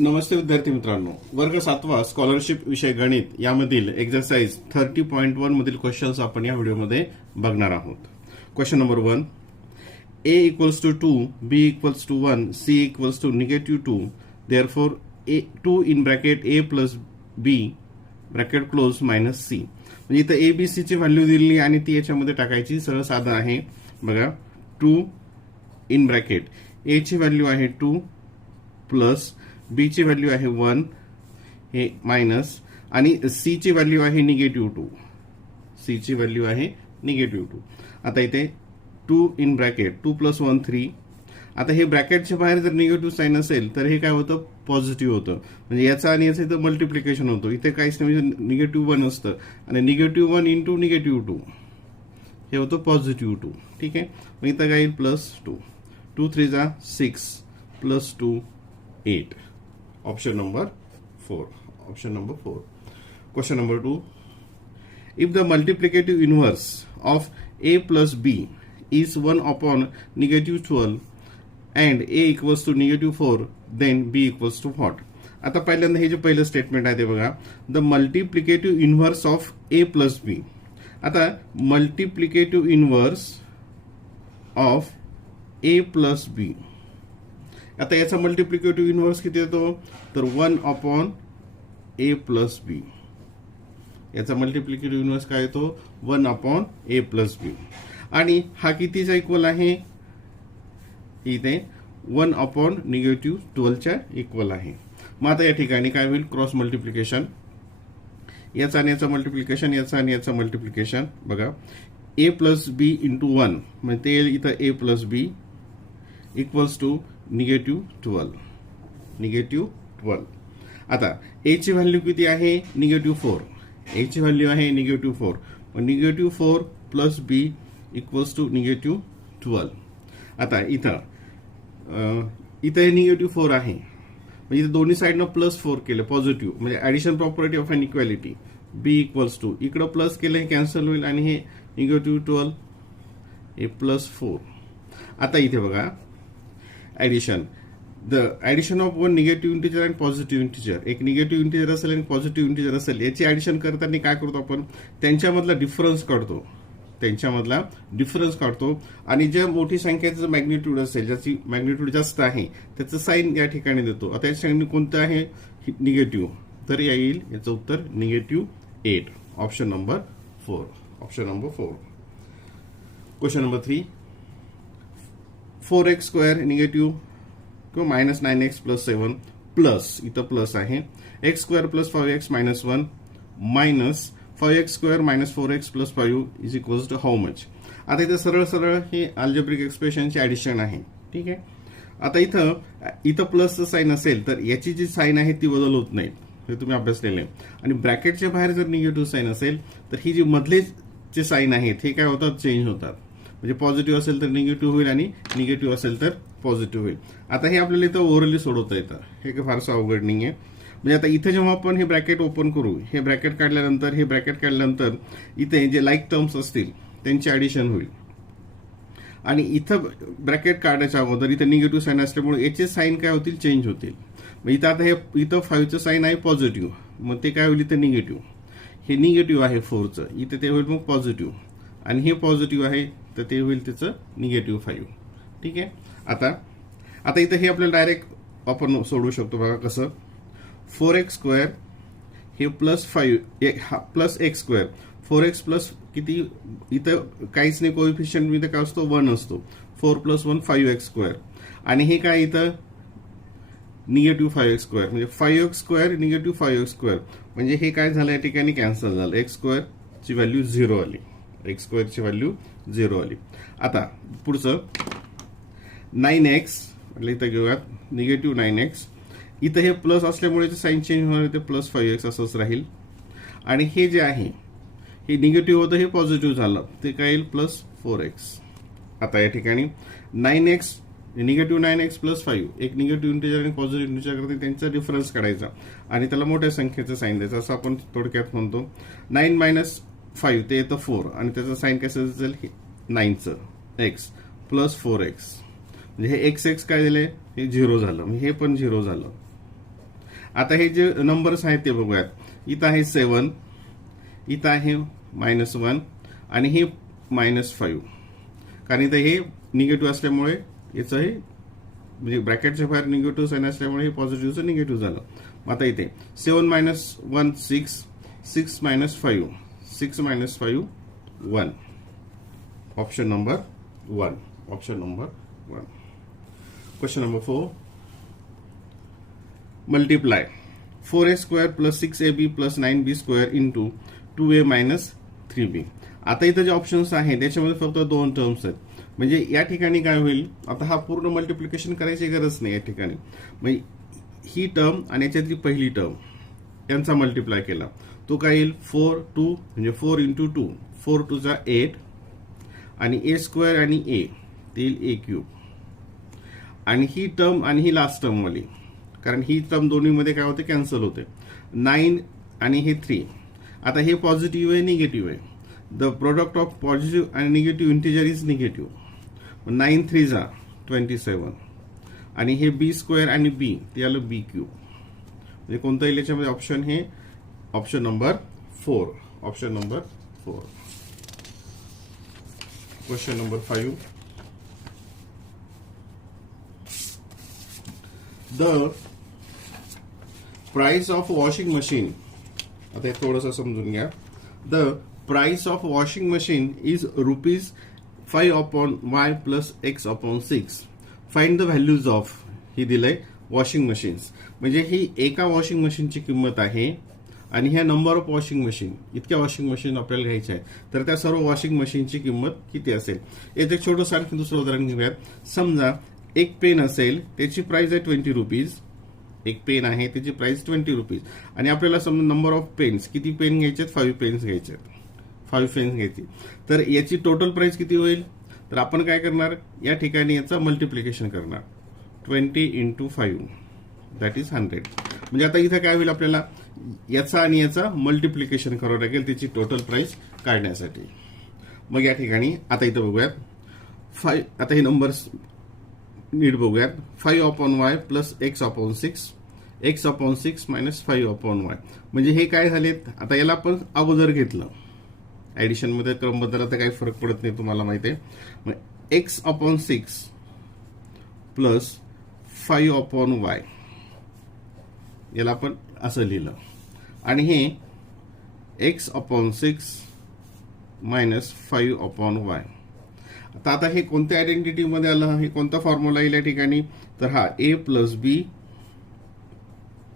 नमस्ते विद्यार्थी मित्रांनो, वर्ग 7वा स्कॉलरशिप विषय गणित यामधील एक्सरसाइज 30.1 मधील क्वेश्चन्स आपण या व्हिडिओमध्ये बघणार आहोत. Question number 1, a equals to 2, b equals to 1, c equals to -2. Therefore, 2 in bracket a plus b bracket close minus c. म्हणजे इथं a b c ची व्हॅल्यू दिली आणि ती याच्यामध्ये टाकायची. सरळ साधं आहे. बघा, 2 इन ब्रॅकेट a ची व्हॅल्यू आहे 2 प्लस b ची व्हॅल्यू आहे 1 हे मायनस आणि c ची व्हॅल्यू आहे -2. c ची व्हॅल्यू आहे -2. आता इथे 2 इन ब्रॅकेट 2 + 1 3. आता हे ब्रॅकेटच्या बाहेर जर निगेटिव्ह साइन असेल तर हे काय होतं, पॉझिटिव्ह होतं. म्हणजे याचा आणि याचं इथं मल्टिप्लिकेशन होतं. इथे काहीच नाही, म्हणजे -1 असतं आणि -1 इंटू -2 हे होतं पॉझिटिव्ह 2. ठीक आहे. मग इथं काय येईल, +2. 2 3 जा 6 +2 8. Option number 4. Option number 4. Question number 2. If the multiplicative inverse of a plus b is 1 upon -12 and a equals to -4, then b equals to what? आता पहिल्यांदा हे जे पहिलं स्टेटमेंट आहे ते बघा, the multiplicative inverse of a plus b. आता multiplicative inverse of a plus b, आता याचा मल्टिप्लिकेटिव्ह इन्व्हर्स किती येतो, तर 1 अपॉन a प्लस बी. याचा मल्टिप्लिकेटिव्ह इन्व्हर्स काय येतो, 1 अपॉन a प्लस बी. आणि हा कितीचा इक्वल आहे, इथे 1 अपॉन -12 च्या इक्वल आहे. मग आता या ठिकाणी काय होईल, क्रॉस मल्टिप्लिकेशन, याचा आणि याचा मल्टिप्लिकेशन, याचा आणि याचा मल्टिप्लिकेशन. बघा, a प्लस बी इंटू 1 म्हणजे ते इथं a plus B equals to -12. आता a ची व्हॅल्यू किती आहे, -4. a ची व्हॅल्यू आहे -4. मग -4 प्लस b इक्वल्स टू -12. आता इथं -4 आहे, म्हणजे इथं दोन्ही साईडनं +4 केलं पॉझिटिव्ह, म्हणजे addition property of an equality. b equals to इकडं प्लस केलं हे कॅन्सल होईल आणि हे -12 हे +4. आता इथे बघा, addition, the addition of one negative integer आणि पॉझिटिव्ह इंटिजर. एक निगेटिव्ह इंटिजर असेल आणि पॉझिटिव्ह इंटिजर असेल, याची ऍडिशन करताना काय करतो आपण, त्यांच्यामधला डिफरन्स काढतो आणि ज्या मोठी संख्येचं मॅग्निट्यूड असेल, ज्याची मॅग्निट्यूड जास्त आहे, त्याचं साइन या ठिकाणी देतो. आता या ठिकाणी कोणतं आहे, निगेटिव्ह, तर येईल याचं उत्तर -8. Option number 4. Option number 4. Question number 3, 4x² negative किंवा -9x + 7 प्लस, इथं प्लस आहे, x² + 5x - 1 minus 5x² - 4x + 5 is equals to how much. आता इथं सरळ सरळ हे अल्जेब्रिक एक्सप्रेशनची ऍडिशन आहे. ठीक आहे. आता इथं प्लसचं साइन असेल तर याची जी साइन आहे ती बदल होत नाही, हे तुम्ही अभ्यासलेलं आहे. आणि ब्रॅकेटच्या बाहेर जर निगेटिव्ह साइन असेल तर ही जी मधले जे साइन आहेत हे काय होतात, चेंज होतात. म्हणजे पॉझिटिव्ह असेल तर निगेटिव्ह होईल आणि निगेटिव्ह असेल तर पॉझिटिव्ह होईल. आता हे आपल्याला इथं ओव्हरली सोडवता येतं, हे काही फारसं अवघड नाही आहे. म्हणजे आता इथे जेव्हा आपण हे ब्रॅकेट ओपन करू, हे ब्रॅकेट काढल्यानंतर इथे जे लाईक टर्म्स असतील त्यांची ऍडिशन होईल. आणि इथं ब्रॅकेट काढायच्या अगोदर इथे निगेटिव्ह साइन असल्यामुळे याचे साइन काय होतील, चेंज होतील. मग इथं आता हे इथं 5चं साइन आहे पॉझिटिव्ह, मग ते काय होईल, इथं निगेटिव्ह. हे निगेटिव्ह आहे 4चं, इथे ते होईल मग पॉझिटिव्ह. आणि हे पॉझिटिव्ह आहे तर ते होईल त्याचं -5. ठीक आहे. आता इथं हे आपल्याला डायरेक्ट आपण सोडवू शकतो. बघा कसं, 4x² हे +5 प्लस x², 4x प्लस किती, इथं काहीच नाही, कोएफिशियंट इथं काय असतो, 1 असतो. 4 + 1 5x². आणि हे काय, इथं -5x², म्हणजे 5x² -5x², म्हणजे हे काय झालं, या ठिकाणी कॅन्सल झालं. x² ची व्हॅल्यू 0 आली. x² ची व्हॅल्यू 0 आली. आता पुढचं 9x, म्हणजे इथं घेऊयात -9x. इथं हे प्लस असल्यामुळे साइन चेंज होणार, ते +5x असंच राहील. आणि हे जे आहे हे निगेटिव्ह होतं, हे पॉझिटिव्ह झालं, ते काय येईल, +4x. आता या ठिकाणी 9x -9x + 5, एक निगेटिव्ह इंटिजर आणि पॉझिटिव्ह इंटिजर करते, त्यांचा डिफरन्स काढायचा आणि त्याला मोठ्या संख्येचं साइन द्यायचं, असं आपण थोडक्यात म्हणतो. 9 - 5 ते येतं 4 आणि त्याचं साइन कसं असेल, 9चं x +4x. म्हणजे हे x काय झाले, हे 0 झालं, हे पण 0 झालं. आता हे जे नंबर्स आहेत ते बघूयात. इथं आहे 7, इथं आहे -1 आणि हे -5, कारण इथं हे निगेटिव्ह असल्यामुळे याचं हे म्हणजे ब्रॅकेटच्या बाहेर निगेटिव्ह साईन असल्यामुळे हे पॉझिटिव्हचं निगेटिव्ह झालं. आता इथे 7 - 1 6, 6 - 5, 6 - 5 1. Option number 1. Option number 1. Question number 4. Multiply 4a² + 6ab + 9b² into 2a - 3b. आता इथं जे ऑप्शन्स आहेत त्याच्यामध्ये फक्त 2 टर्म्स आहेत. म्हणजे या ठिकाणी काय होईल, आता हा पूर्ण मल्टिप्लिकेशन करायची गरज नाही या ठिकाणी. म्हणजे ही टर्म आणि याच्यातली पहिली टर्म यांचा मल्टिप्लाय केला तो काय येईल 4 म्हणजे 4 × 2 4 × 2 = 8 आणि a² आणि a ते येईल a³. आणि ही टर्म आणि ही लास्ट टर्म वाली, कारण ही टर्म दोन्हीमध्ये काय होते कॅन्सल होते. 9 आणि हे 3. आता हे पॉझिटिव्ह आहे निगेटिव्ह आहे. द प्रोडक्ट ऑफ पॉझिटिव्ह आणि निगेटिव्ह इंटिजर इज निगेटिव्ह. 9 × 3 = 27 आणि हे b² आणि b ते आलं b³. म्हणजे कोणतं येईल याच्यामध्ये ऑप्शन हे option number 4. Option number 4. Question number 5. The price of washing machine. आता हे थोडंसं समजून घ्या. The price of washing machine is ₹5/y + x/6. Find the values of. ही दिलंय वॉशिंग मशीन्स. म्हणजे ही एका वॉशिंग मशीनची किंमत आहे आणि ह्या नंबर ऑफ वॉशिंग मशीन, इतक्या वॉशिंग मशीन आपल्याला घ्यायच्या आहे. तर त्या सर्व वॉशिंग मशीनची किंमत किती असेल. येथे छोटंसं आणखी दुसरं उदाहरण घेऊयात. समजा एक पेन असेल, त्याची प्राइस आहे ₹20. एक पेन आहे त्याची प्राइस ₹20 आणि आपल्याला समजा नंबर ऑफ पेन्स, किती पेन घ्यायचे, 5 पेन्स घ्यायचे, 5 पेन्स घ्यायची. तर याची टोटल प्राइस किती होईल. तर आपण काय करणार, या ठिकाणी याचं मल्टिप्लिकेशन करणार. 20 × 5 दॅट इज 100. म्हणजे आता इथं काय होईल, आपल्याला याचा आणि याचा मल्टिप्लिकेशन करावं लागेल त्याची टोटल प्राइस काढण्यासाठी. मग या ठिकाणी आता इथं बघूयात 5. आता हे नंबर्स नीट बघूयात. 5/y + x/6, x/6 - 5/y. म्हणजे हे काय झालेत. आता याला आपण अगोदर घेतलं, ऍडिशन मध्ये क्रम बदलला तर काही फरक पडत नाही, तुम्हाला माहिती आहे. मग x/6 + 5/y याला आपण असं लिहिलं आणि हे x/6 - 5/y. आता हे कोणत्या आयडेंटिटी मध्ये आलं, हे कोणता फॉर्म्युला येईल या ठिकाणी. तर हा a + b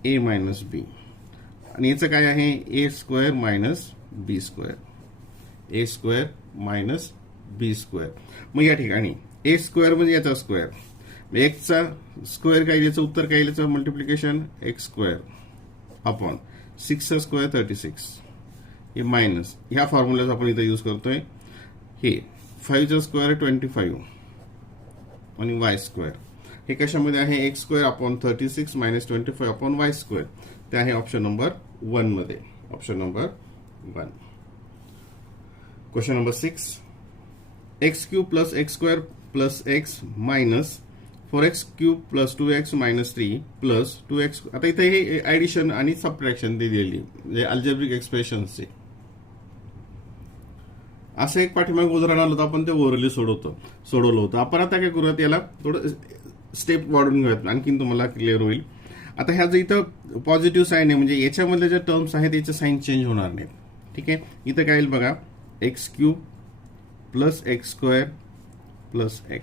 a - b आणि याचं काय आहे a² - b², a² - b². मग या ठिकाणी a² म्हणजे याचा स्क्वेअर, एक्सचा स्क्वेअर काय, याचं उत्तर काय, याचं मल्टिप्लिकेशन x² अपॉन 6चा स्क्वेअर 36 हे मायनस ह्या फॉर्म्युल्याचा आपण इथं यूज करतोय. हे 5चा स्क्वेअर 25 आणि y². हे कशामध्ये आहे x² अपॉन 36 - 25 अपॉन y². ते आहे ऑप्शन नंबर 1 मध्ये. Option number 1. Question number 6. x³ + x² + x minus 4x³ + 2x - 3 + 2x. आता इथे हे ऍडिशन आणि सबट्रॅक्शन दिलेली म्हणजे अल्जेब्रिक एक्सप्रेशन्सचे. असं एक पाठीमागे उदाहरण आलं होतं, आपण ते ओरली सोडवलं होतं. आपण आता काय करूयात, याला थोडं स्टेप वाढून घेऊयात, आणखीन तुम्हाला क्लिअर होईल. आता ह्या जर इथं पॉझिटिव्ह साईन आहे म्हणजे याच्यामधले ज्या टर्म्स आहेत त्याचे साईन चेंज होणार नाहीत. ठीक आहे. इथं काय येईल बघा, x³ + x² + x.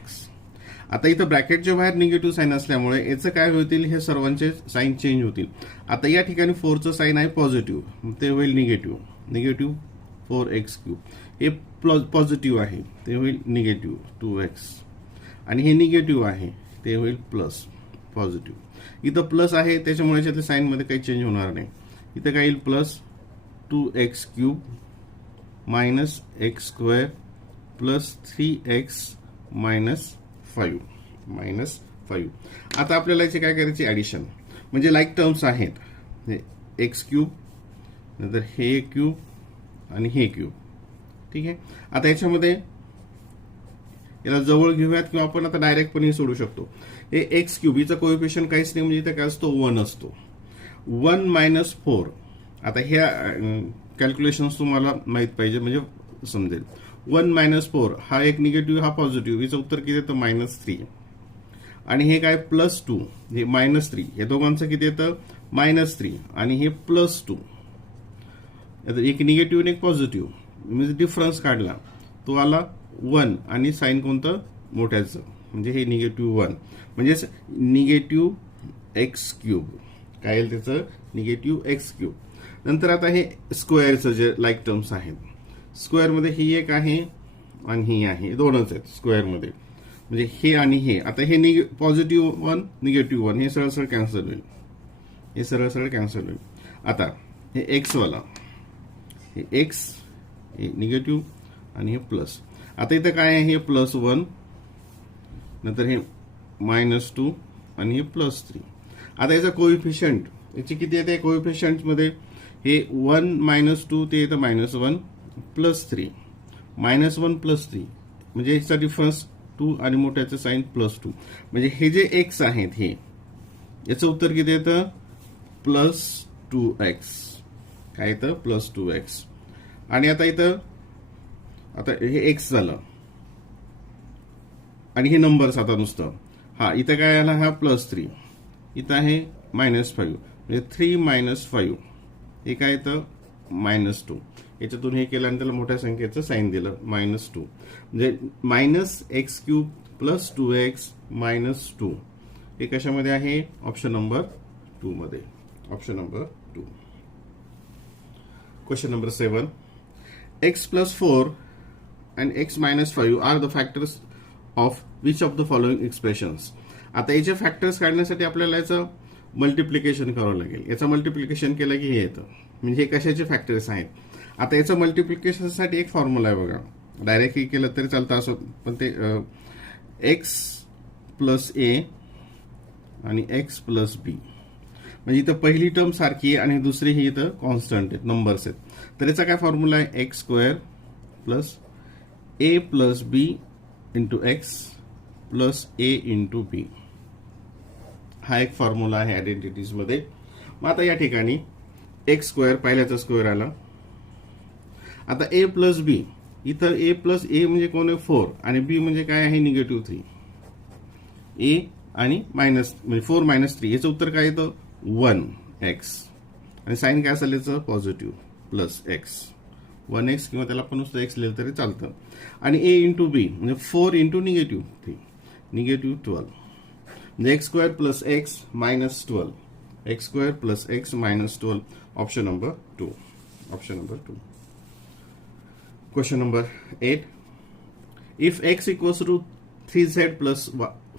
आता इथं ब्रॅकेटच्या बाहेर निगेटिव्ह साईन असल्यामुळे याचं काय होतील, हे सर्वांचे साईन चेंज होतील. आता या ठिकाणी 4चं साईन आहे पॉझिटिव्ह, ते होईल निगेटिव्ह 4x³ हे पॉझिटिव्ह आहे ते होईल निगेटिव्ह 2x आणि हे निगेटिव्ह आहे ते होईल प्लस पॉझिटिव्ह. इथं प्लस आहे त्याच्यामुळे याच्यातल्या साईन मध्ये काही चेंज होणार नाही. इथं काय येईल plus 2x³ minus x² plus 3x minus 5. आता आपल्याला याची काय करायची ऍडिशन, म्हणजे लाईक टर्म्स आहेत, x³ नंतर हे क्यूब आणि हे क्यूब. ठीक आहे. आता याच्यामध्ये याला जवळ घेऊयात किंवा आपण आता डायरेक्ट पण सोडू शकतो. हे x³ हिचा कोएफिशियंट काहीच नाही म्हणजे इथे काय असतो 1 असतो. 1 मायनस 4. आता ह्या कॅल्क्युलेशन्स तुम्हाला माहित पाहिजे म्हणजे समजेल. 1 मायनस 4 हा एक निगेटिव्ह हा पॉझिटिव्ह, याचं उत्तर किती येतं -3. आणि हे काय +2 हे -3, या दोघांचं किती येतं -3 आणि हे +2. एक निगेटिव्ह आणि एक पॉझिटिव्ह म्हणजे डिफरन्स काढला तो आला 1 आणि साइन कोणतं मोठ्याचं म्हणजे हे -1 म्हणजेच -x³. काय येईल त्याचं -x³. नंतर आता हे स्क्वेअरचं जे लाईक टर्म्स आहेत, स्क्वेअरमध्ये ही एक आहे आणि ही आहे, दोनच आहेत स्क्वेअरमध्ये म्हणजे हे आणि हे. आता हे +1 -1 हे सरळ सरळ कॅन्सल होईल, हे सरळ सरळ कॅन्सल होईल. आता हे एक्स वाला हे एक्स हे निगेटिव्ह आणि हे प्लस. आता इथं काय आहे हे +1 नंतर हे -2 आणि हे +3. आता याचा कोइफिशियंट याची किती येते कोइफिशियंटमध्ये हे 1 - 2 ते येतं -1 +3 -1 +3 म्हणजे याचा डिफरन्स 2 आणि मोठ्याचं साइन +2 म्हणजे हे जे एक्स आहेत हे याचं उत्तर किती येतं +2x. काय येतं +2x. आणि आता इथं आता हे एक्स झालं आणि हे नंबर्स आता नुसतं इथं काय आला हा +3 इथं आहे -5 म्हणजे 3 - 5 हे काय येतं -2. याच्यातून हे केलं आणि त्याला मोठ्या संख्येचं साइन दिलं -2 म्हणजे -x³ + 2x - 2 हे कशामध्ये आहे ऑप्शन नंबर 2 मध्ये. Option number 2. Question number 7. x + 4 and x - 5 are the factors of which of the following expressions. आता याचे फॅक्टर्स काढण्यासाठी आपल्याला याचं मल्टिप्लिकेशन करावं लागेल. याचं मल्टिप्लिकेशन केलं की हे येतं म्हणजे हे कशाचे फॅक्टर्स आहेत. आता याचं मल्टिप्लिकेशनसाठी एक फॉर्म्युला आहे बघा, डायरेक्ट हे केलं तरी चालतं असं, पण ते x + a आणि x + b म्हणजे इथं पहिली टर्म सारखी आहे आणि दुसरी ही इथं कॉन्स्टंट आहेत, नंबर्स आहेत. तर याचा काय फॉर्म्युला आहे x² + a + b × x + a × b. हा एक फॉर्म्युला आहे आयडेंटिटीज मध्ये. मग आता या ठिकाणी x² पहिल्याचा स्क्वेअर आला. आता a + b इथं a + a म्हणजे कोण आहे 4 आणि b म्हणजे काय आहे -3. a आणि म्हणजे 4 - 3 याचं उत्तर काय येतं 1x आणि साइन काय असेल याचं पॉझिटिव्ह +x 1x किंवा त्याला आपण नुसतं x लिहिलं तरी चालतं. आणि a × b म्हणजे 4 × -3 -12 म्हणजे x² + x - 12 x² + x - 12. Option number 2. Option number 2. Question number 8. If x equals to 3z +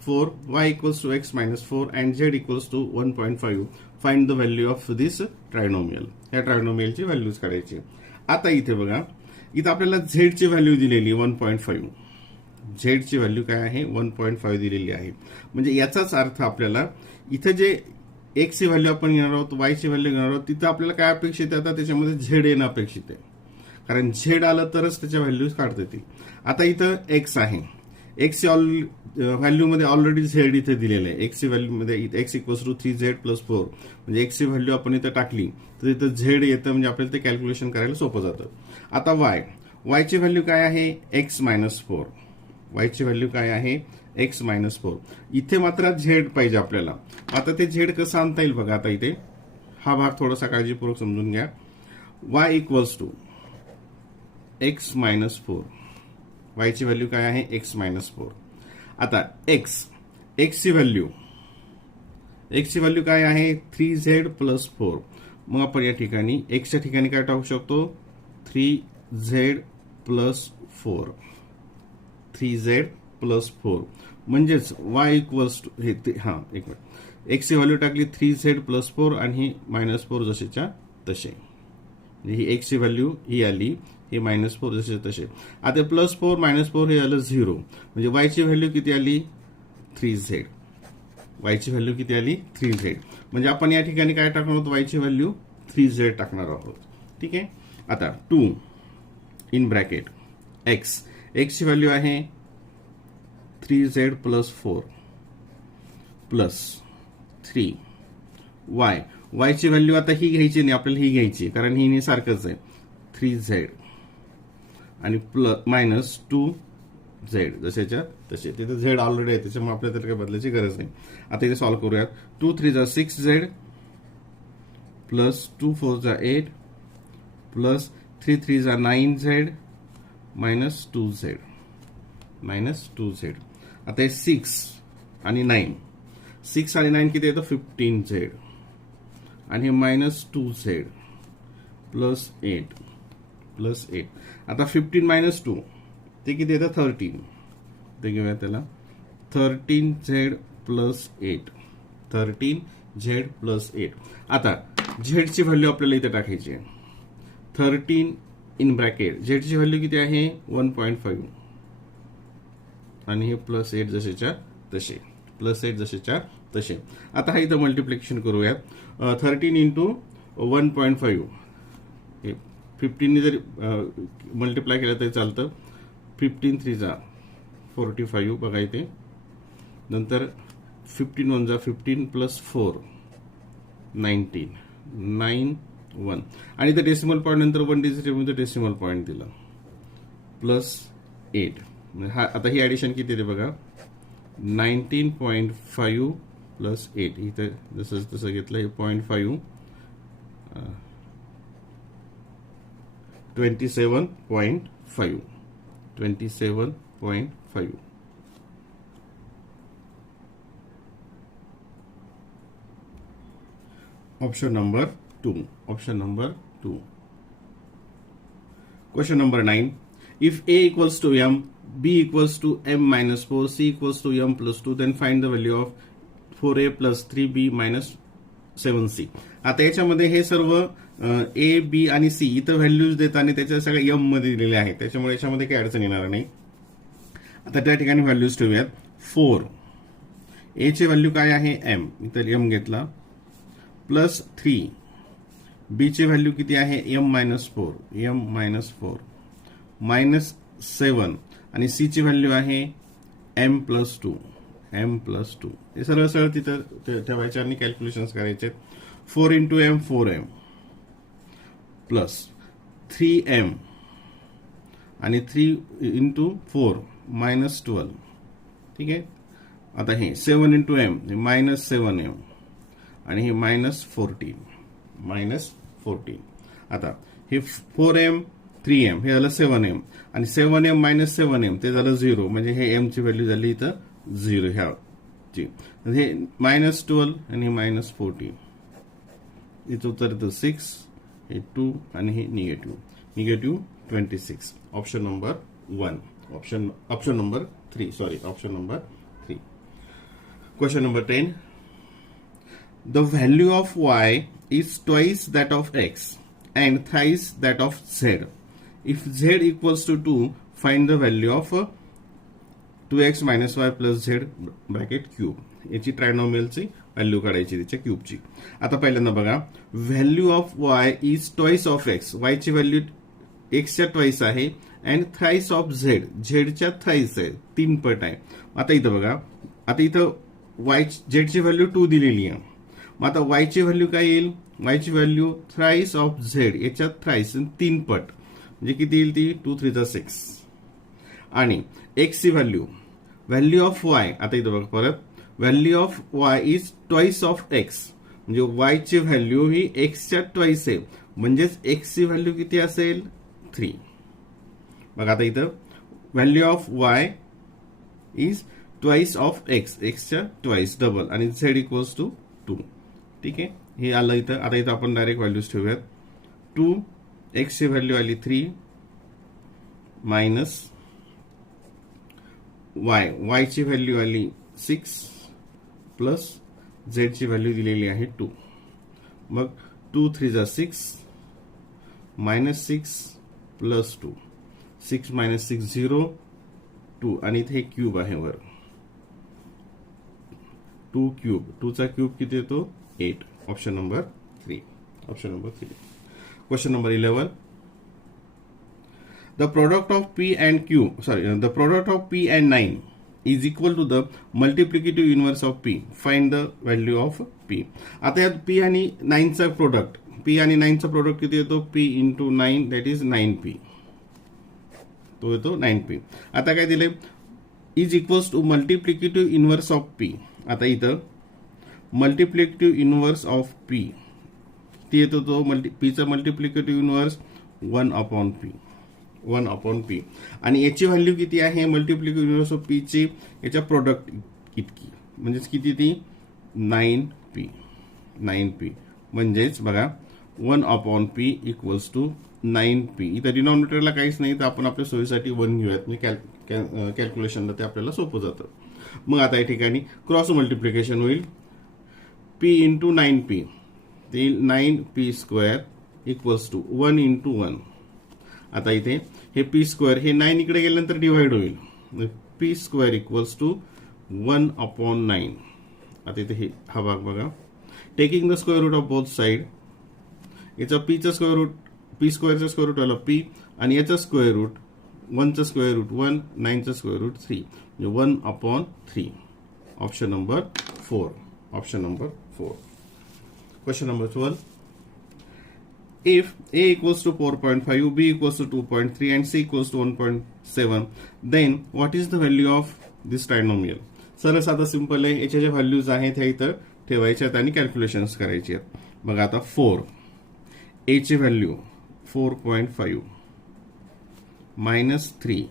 4, y equals to x - 4 and z equals to 1.5, find the value of this trinomial. या ट्रायनोमियलची values काढायची. आता इथे बघा, इथं आपल्याला z ची value दिलेली 1.5. z ची व्हॅल्यू काय आहे 1.5 दिलेली आहे. म्हणजे याचाच अर्थ आपल्याला इथं जे x ची व्हॅल्यू आपण घेणार आहोत, y ची व्हॅल्यू घेणार आहोत, तिथं आपल्याला काय अपेक्षित आहे आता त्याच्यामध्ये z येणं अपेक्षित आहे. कारण झेड आलं तरच त्याच्या व्हॅल्यूज काढता येतील. आता इथं एक्स आहे, एक्स व्हॅल्यू मध्ये ऑलरेडी झेड इथे दिलेलं आहे. एक्स ची व्हॅल्यू मध्ये x = 3z + 4 म्हणजे एक्स ची व्हॅल्यू आपण इथं टाकली तर इथं झेड येतं म्हणजे आपल्याला ते कॅल्क्युलेशन करायला सोपं जातं. आता y ची व्हॅल्यू काय आहे x - 4. y ची व्हॅल्यू काय आहे x - 4. इथे मात्र झेड पाहिजे आपल्याला. आता ते झेड कसं आणता येईल बघा. आता इथे हा भाग थोडासा काळजीपूर्वक समजून घ्या. y = x - 4. y ची व्हॅल्यू काय आहे x - 4. आता x ची व्हॅल्यू काय आहे 3z + 4. मग आपण या ठिकाणी x च्या ठिकाणी काय टाकू शकतो 3z + 4. 3z + 4 म्हणजेच y इक्वल्स टू हे एक मिनिट x ची व्हॅल्यू टाकली 3z + 4 आणि ही -4 जसेच्या तसे. ही x ची व्हॅल्यू ही आली, हे -4 जसे तसे. आता +4 - 4 हे आलं 0 म्हणजे y ची व्हॅल्यू किती आली 3z. y ची व्हॅल्यू किती आली 3z म्हणजे आपण या ठिकाणी काय टाकणार आहोत y ची व्हॅल्यू 3z टाकणार आहोत. ठीक आहे. आता 2 इन ब्रॅकेट x ची व्हॅल्यू आहे 3z + 4 + 3 y वायची व्हॅल्यू आता ही घ्यायची नाही, आपल्याला ही घ्यायची, कारण ही सारखंच आहे. 3z आणि मायनस 2z जशाच्या तसे. तिथे झेड ऑलरेडी आहे, त्याच्यामुळे आपल्याला काही बदलायची गरज नाही. आता इथे सॉल्व्ह करूयात. 2 3 जा 6z प्लस 2 4 जा 8 प्लस 3 3 जा 9z मायनस 2z. आता हे 6 आणि 9, 6 आणि 9 किती येतं 15z आणि हे मायनस 2z प्लस 8. आता 15 मायनस 2 ते किती येतं 13. ते घेऊया त्याला 13z प्लस 8. 13z plus 8. आता झेडची व्हॅल्यू आपल्याला इथे टाकायची आहे. 13 इन ब्रॅकेट झेडची व्हॅल्यू किती आहे 1.5 आणि हे प्लस 8 जसेच्या तसे. आता हा इथं मल्टिप्लिकेशन करूयात. 13 इंटू 1.5 हे 15 जरी मल्टिप्लाय केलं तरी चालतं. 15 3 जा 45 बघा इथे. नंतर 15 1 जा 15 प्लस 4 19 9 1 आणि इथे डेसिमल पॉईंट नंतर 1 डिजिट मध्ये डेसिमल पॉईंट दिला प्लस 8. आता ही ऍडिशन किती येते बघा 19.5 प्लस 8. इथे जसं तसं घेतलं हे 0.5 27.5. Option number 2. Question number 9. If A equals to M, B equals to M minus 4, C equals to M plus 2, then find the value of 4A plus 3B minus 7C. आता याच्यामध्ये हे सर्व A, B आणि C इथं values देतात आणि त्याच्या सगळ्या M मध्ये दिलेले आहेत, त्याच्यामुळे याच्यामध्ये काही अडचण येणार नाही. आता त्या ठिकाणी व्हॅल्यूज ठेवूयात. 4 A ची व्हॅल्यू काय आहे M, इथं M घेतला प्लस 3 B ची व्हॅल्यू किती आहे M मायनस 4 मायनस 7 आणि C ची व्हॅल्यू आहे M प्लस 2. हे सरळ तिथं ठेवायचे आणि कॅल्क्युलेशन्स करायचे. 4 into M 4M plus 3M आणि 3 इंटू 4 मायनस 12. ठीक आहे. आता हे 7 इंटू M मायनस 7M आणि हे मायनस 14. आता हे 4M 3M हे झालं 7M आणि 7M मायनस 7M ते झालं 0, म्हणजे हे M ची व्हॅल्यू झाली इथं 0 ह्याची. हे मायनस 12 आणि हे मायनस 14. इथं उत्तर येतं 6, हे 2 आणि हे negative 26. Option number 1. Option number 3. Question number 10. The value of y is twice that of x and thrice that of z. If z equals to 2, find the value of 2x minus y plus z bracket cube. याची ट्रायनॉमियलची value काढायची त्याच्या क्यूबची. आता पहिल्यांदा बघा, value of y is twice of x. y ची value x च्या twice आहे and thrice of z, z च्या थ्राइस आहे, 3 पट आहे. आता इथं बघा, आता इथं z ची व्हॅल्यू 2 दिलेली आहे. मग आता y ची व्हॅल्यू काय येईल, y ची व्हॅल्यू थ्राइस ऑफ z, याच्या थ्राइस 3 पट, म्हणजे किती येईल ती 2 3 6. आणि x ची व्हॅल्यू ऑफ y, आता इथं बघा परत, value of y is twice of x, म्हणजे y ची व्हॅल्यू ही x च्या ट्वाइस आहे, म्हणजेच x ची व्हॅल्यू किती असेल 3. बघा आता इथं value of y is twice of x, x च्या ट्वाइस डबल, आणि z इक्वल्स टू 2. ठीक आहे, हे आलं इथं. आता इथं आपण डायरेक्ट व्हॅल्यूज ठेवूयात. 2 x ची व्हॅल्यू आली 3 मायनस y ची व्हॅल्यू आली 6 प्लस z ची व्हॅल्यू दिलेली आहे 2. मग 2 3 जा 6 मायनस 6 प्लस 2, 6 मायनस 6 0 2 आणि इथे क्यूब आहे वर, 2 क्यूब, 2 चा क्यूब किती येतो 8. Option number 3. Question number 11. The product of P and 9 is equal to the multiplicative inverse of P. Find the value of P. आता यात पी आणि 9चा प्रोडक्ट, पी आणि 9चा प्रोडक्ट किती येतो? P into 9 that is 9p. तो येतो 9p. आता काय दिले? Is equals to multiplicative inverse of P. आता इथं मल्टिप्लिकेटिव्ह इनव्हर्स ऑफ पी ती येतो तो पीचा मल्टिप्लिकेटिव्ह इनव्हर्स 1/p. 1/p. आणि याची व्हॅल्यू किती आहे? मल्टिप्लिकेटिव्ह इनव्हर्स ऑफ पी ची याच्या प्रोडक्ट इतकी, म्हणजेच किती ती? 9p. 9p म्हणजेच बघा 1/p इक्वल्स टू 9p. इथं डिनॉमिनेटरला काहीच नाही, तर आपण आपल्या सोयीसाठी 1 घेऊयात. मी कॅल्क्युलेशनला ते आपल्याला सोपं जातं. मग आता या ठिकाणी क्रॉस मल्टिप्लिकेशन होईल. p इंटू 9p ते 9p square equals to 1 into 1. आता इथे हे p स्क्वेअर हे 9 इकडे गेल्यानंतर डिवाइड होईल. p square equals to 1/9. आता इथे हे हा भाग बघा. Taking the square root of both side. याचा पीचा स्क्वेअर रूट, पी स्क्वेअरचा स्क्वेअर रूट आला p आणि याचा स्क्वेअर रूट 1चा स्क्वेअर रूट 1, 9चा स्क्वेअर रूट 3 म्हणजे 1/3. Option number 4. Option number 4. Question number 12. If A equals to 4.5, B equals to 2.3 and C equals to 1.7, then what is the value of this trinomial? सरळ साधा simple आहे. याच्या ज्या values आहेत ह्या इथं ठेवायच्यात आणि कॅल्क्युलेशन्स करायची आहेत. बघा आता 4, A ची व्हॅल्यू 4.5 मायनस 3,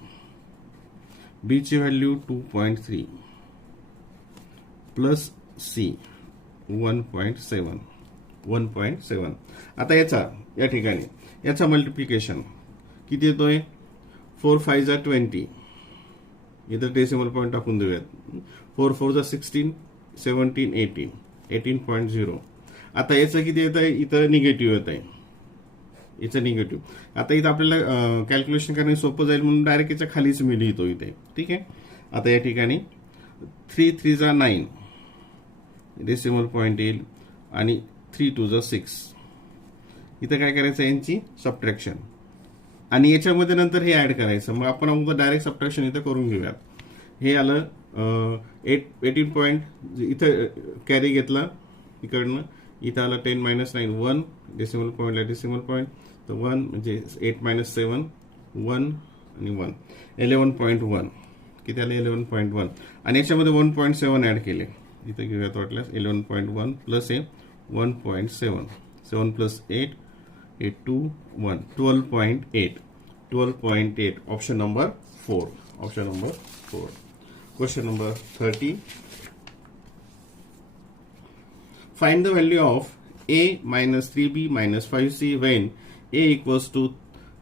B ची व्हॅल्यू 2.3 प्लस C 1.7. 1.7. आता या ठिकाणी याचा मल्टिप्लिकेशन किती येतोय? 4 5 जा 20. इथं डेसिमल पॉईंट टाकून देऊयात. 4 4 जा 16, 17 18, 18.0. आता याचं किती येत आहे? इथं निगेटिव्ह येत आहे. याचं निगेटिव्ह. आता इथं आपल्याला कॅल्क्युलेशन करणे सोपं जाईल म्हणून डायरेक्ट याच्या खालीच मी लिहितो इथे. ठीक आहे. आता या ठिकाणी 3 3 जा 9 डेसिमल पॉईंट येईल आणि 3 2 जा 6. इथं काय करायचं? यांची सबट्रॅक्शन आणि याच्यामध्ये नंतर हे ऍड करायचं. मग आपण अगोदर डायरेक्ट सबट्रॅक्शन इथं करून घेऊयात. हे आलं 18 पॉईंट, इथं कॅरी घेतला इकडनं, इथं आलं 10 - 9 1 डेसिमल पॉईंटला डेसिमल पॉईंट, तर 1 म्हणजे 8 - 7 1 आणि 1 11.1. किती आले? 11.1. आणि याच्यामध्ये 1.7 ऍड केले. इथं घेऊयात वाटल्यास 11.1 प्लस हे 1.7. 7 plus 8 8 2 1 12.8. 12.8. Option number 4. Option number 4. Question number 30. Find the value of A minus 3B minus 5C when A equals to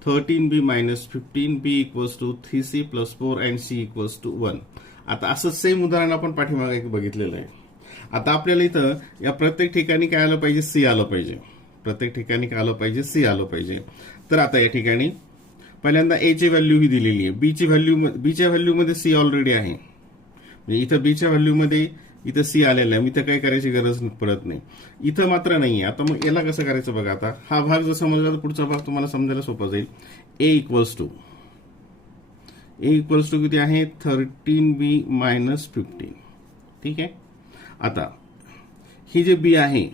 13B minus 15B equals to 3C plus 4 and C equals to 1. आता असं same उदाहरण आपण पाठीमागे बघितलेलं आहे. आता आपल्याला इथं या प्रत्येक ठिकाणी काय आलं पाहिजे? C आलं पाहिजे. प्रत्येक ठिकाणी काय आलं पाहिजे? C आलं पाहिजे. तर आता या ठिकाणी पहिल्यांदा A ची व्हॅल्यू ही दिलेली आहे. B च्या व्हॅल्यूमध्ये C ऑलरेडी आहे. म्हणजे इथं B च्या व्हॅल्यूमध्ये इथं C आलेला आहे. इथं काही करायची गरज पडत नाही. इथं मात्र नाहीये. आता मग याला कसं करायचं बघा. आता हा भाग जर समजला तर पुढचा भाग तुम्हाला समजायला सोपा जाईल. A इक्वल्स टू किती आहे? 13B minus 15. ठीक आहे. आता ही जे B आहे,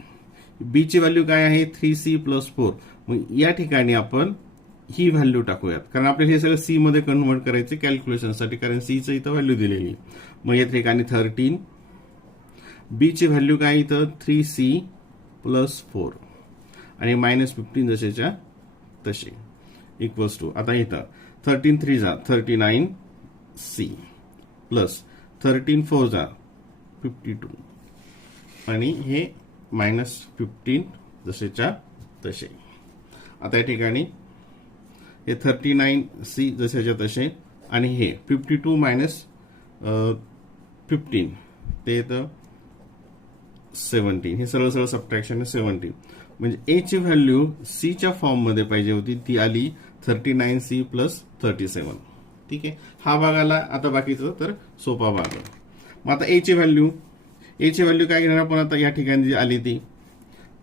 B ची व्हॅल्यू काय आहे? 3C plus 4. मग या ठिकाणी आपण ही व्हॅल्यू टाकूयात, कारण आपल्याला हे सगळं C मध्ये कन्व्हर्ट करायचे कॅल्क्युलेशनसाठी, कारण C चं इथं व्हॅल्यू दिलेली. मग या ठिकाणी 13, B ची व्हॅल्यू काय इथं? 3C प्लस 4 आणि मायनस 15 जसेच्या तसे इक्वल्स टू. आता इथं 13 3 जा 39C प्लस 13 4 जा 52 आणि हे मायनस 15 जसेच्या तसे. आता या ठिकाणी हे 39C जसेच्या तसे आणि हे 52 मायनस 15 ते येतं 17. हे सरळ सरळ सबट्रॅक्शन 17. म्हणजे A ची व्हॅल्यू C च्या फॉर्म मध्ये पाहिजे होती, ती आली 39C प्लस 37. ठीक आहे. हा भाग आला. आता बाकीचं तर सोपा भाग आहे. मग आता A ची व्हॅल्यू काय घेणार आपण? आता या ठिकाणी जी आली ती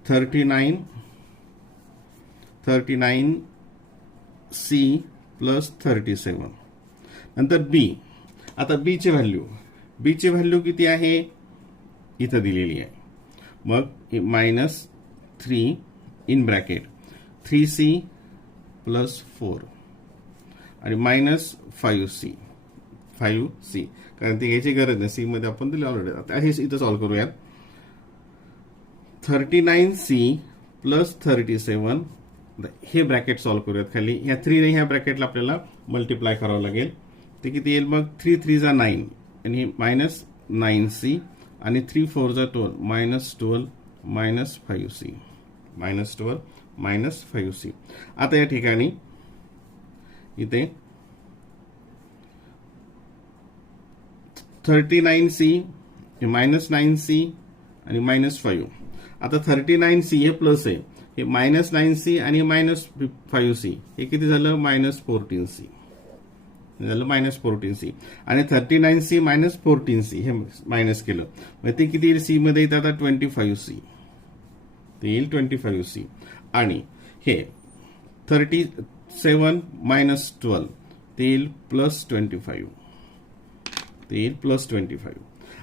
39C प्लस 37. नंतर B. आता B ची व्हॅल्यू बी ची व्हॅल्यू किती आहे इथं दिलेली आहे. मग -3 इन ब्रॅकेट 3c + 4 आणि -5c कारण ती घ्यायची गरज नाही, सी मध्ये आपण दिले ऑलरेडी. आता हे इथं सॉल्व्ह करूयात. 39c + 37 हे ब्रॅकेट सॉल्व्ह करूयात खाली. ह्या 3 ने ह्या ब्रॅकेटला आपल्याला मल्टिप्लाय करावं लागेल. ते किती येईल मग 3 3 जा 9 आणि -9c आणि 3 4 जा 12 -12 -5c -12 -5c. आता या ठिकाणी इथे 39c -9c आणि -5. आता 39c हे प्लस आहे, हे -9c आणि -5c हे किती झालं -14c झालं -14c आणि 39c -14c हे मायनस केलं मग ते किती येईल सी मध्ये येतं आता 25c ते येईल 25c आणि हे 37 - 12 ते येईल +25 ते येईल +25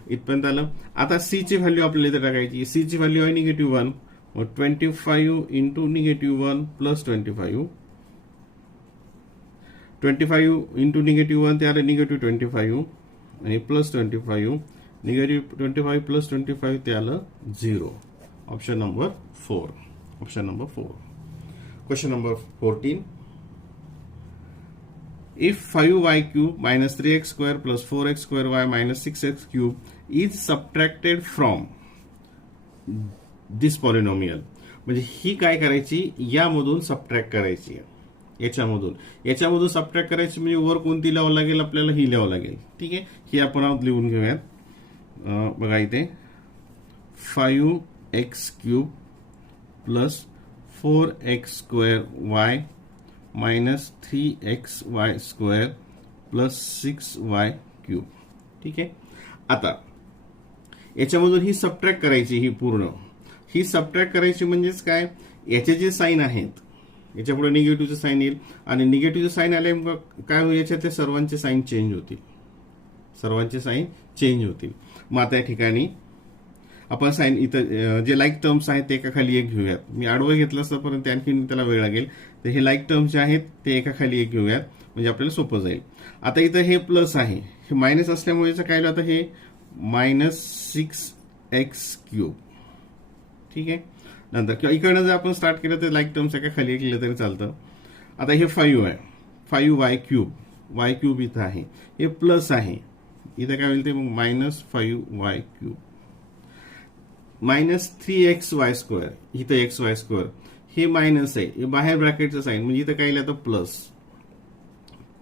इथपर्यंत आलं. आता सी ची व्हॅल्यू आपल्याला इथे टाकायची. सी ची व्हॅल्यू आहे -1 मग 25 × -1 + 25 25 × -1 ते आलं -25 आणि +25 -25 + 25 ते आलं 0. Option number 4. Option number 4. Question number 14. If 5y³ - 3x² + 4x² - 6x³ is subtracted from this polynomial, म्हणजे ही काय करायची यामधून सबट्रॅक्ट करायची याच्यामधून सबट्रॅक्ट करायची म्हणजे वर कोणती लिहावं लागेल आपल्याला ही लिहावं लागेल. ठीक आहे, ही आपण लिहून घेऊयात. बघा इथे 5x³ + 4x²y - 3xy² + 6y³. ठीक आहे. आता याच्यामधून ही सबट्रॅक्ट करायची, ही सबट्रॅक्ट करायची म्हणजेच काय, याचे जे साईन आहेत याच्या पुढे निगेटिव्हचं साईन येईल आणि निगेटिव्हचं साईन आले काय होईल याच्यातले सर्वांचे साईन चेंज होतील. मग आता या ठिकाणी आपण साईन इथं जे लाईक टर्म्स आहेत ते एका खाली एक घेऊयात. मी आडवं घेतलं असतं परंतु आणखी त्याला वेळ लागेल. तर हे लाईक टर्म्स जे आहेत ते एका खाली एक घेऊयात म्हणजे आपल्याला सोपं जाईल. आता इथं हे प्लस आहे, हे मायनस असल्यामुळे काय झालं आता हे -6x³. ठीक आहे. नंतर किंवा इकडनं जर आपण स्टार्ट केलं तर लाईक टर्म्स एका खाली एक लिहिलं तरी चालतं. आता हे 5 आहे, 5y³ y³ इथं आहे, हे प्लस आहे, इथं काय होईल ते मग -5y³ -3xy² इथं xy² हे मायनस आहे, हे बाहेर ब्रॅकेटचं साईन म्हणजे इथं काय लिहिलं तर प्लस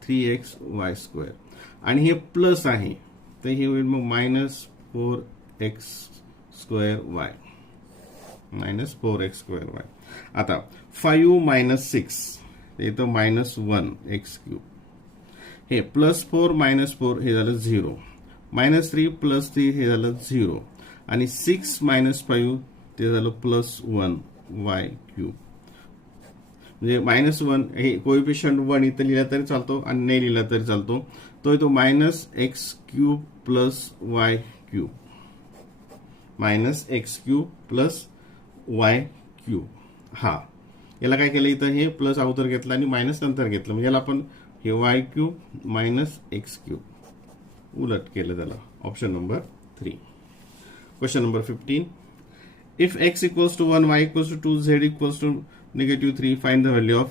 3xy² आणि हे प्लस आहे तर हे होईल मग -4x²y -4x²y. आता 5 - 6 इथं -1x³ हे +4 - 4 हे झालं 0 -3 + 3 हे झालं 0 आणि 6 - 5 ते झालं +1y³. म्हणजे -1 हे कोएफिशियंट 1 इथं लिहिला तरी चालतो आणि नाही लिहिला तरी चालतो. तो येतो -x³ + y³, -x³ + y³. हा याला काय केलं इथं हे प्लस अगोदर घेतलं आणि मायनस नंतर घेतलं म्हणजे याला आपण हे y³ - x³ उलट केलं त्याला. Option number 3. Question number 15. If x = 1, y = 2, z = -3, find the value of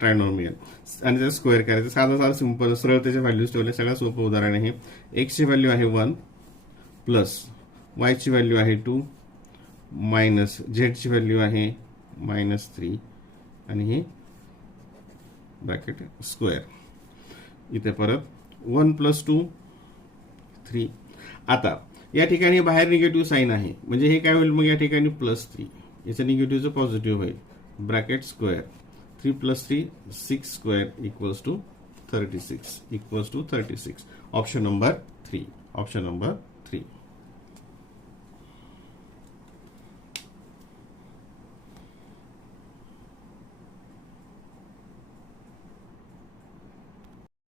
trinomial. आणि त्याचा स्क्वेअर करायचं. साधा सिंपल सरळ त्याच्या व्हॅल्यूज ठेवले. सगळ्यात सोपं उदाहरण आहे. x ची व्हॅल्यू आहे 1 प्लस y ची व्हॅल्यू आहे 2 मायनस z ची व्हॅल्यू आहे -3 आणि हे ब्रॅकेट स्क्वेअर. इथे परत 1 + 2 3. आता या ठिकाणी बाहेर निगेटिव्ह साईन आहे म्हणजे हे काय होईल मग या ठिकाणी +3 याचं निगेटिव्हचं पॉझिटिव्ह होईल bracket square 3 + 3 6² = 36 option number 3. Option number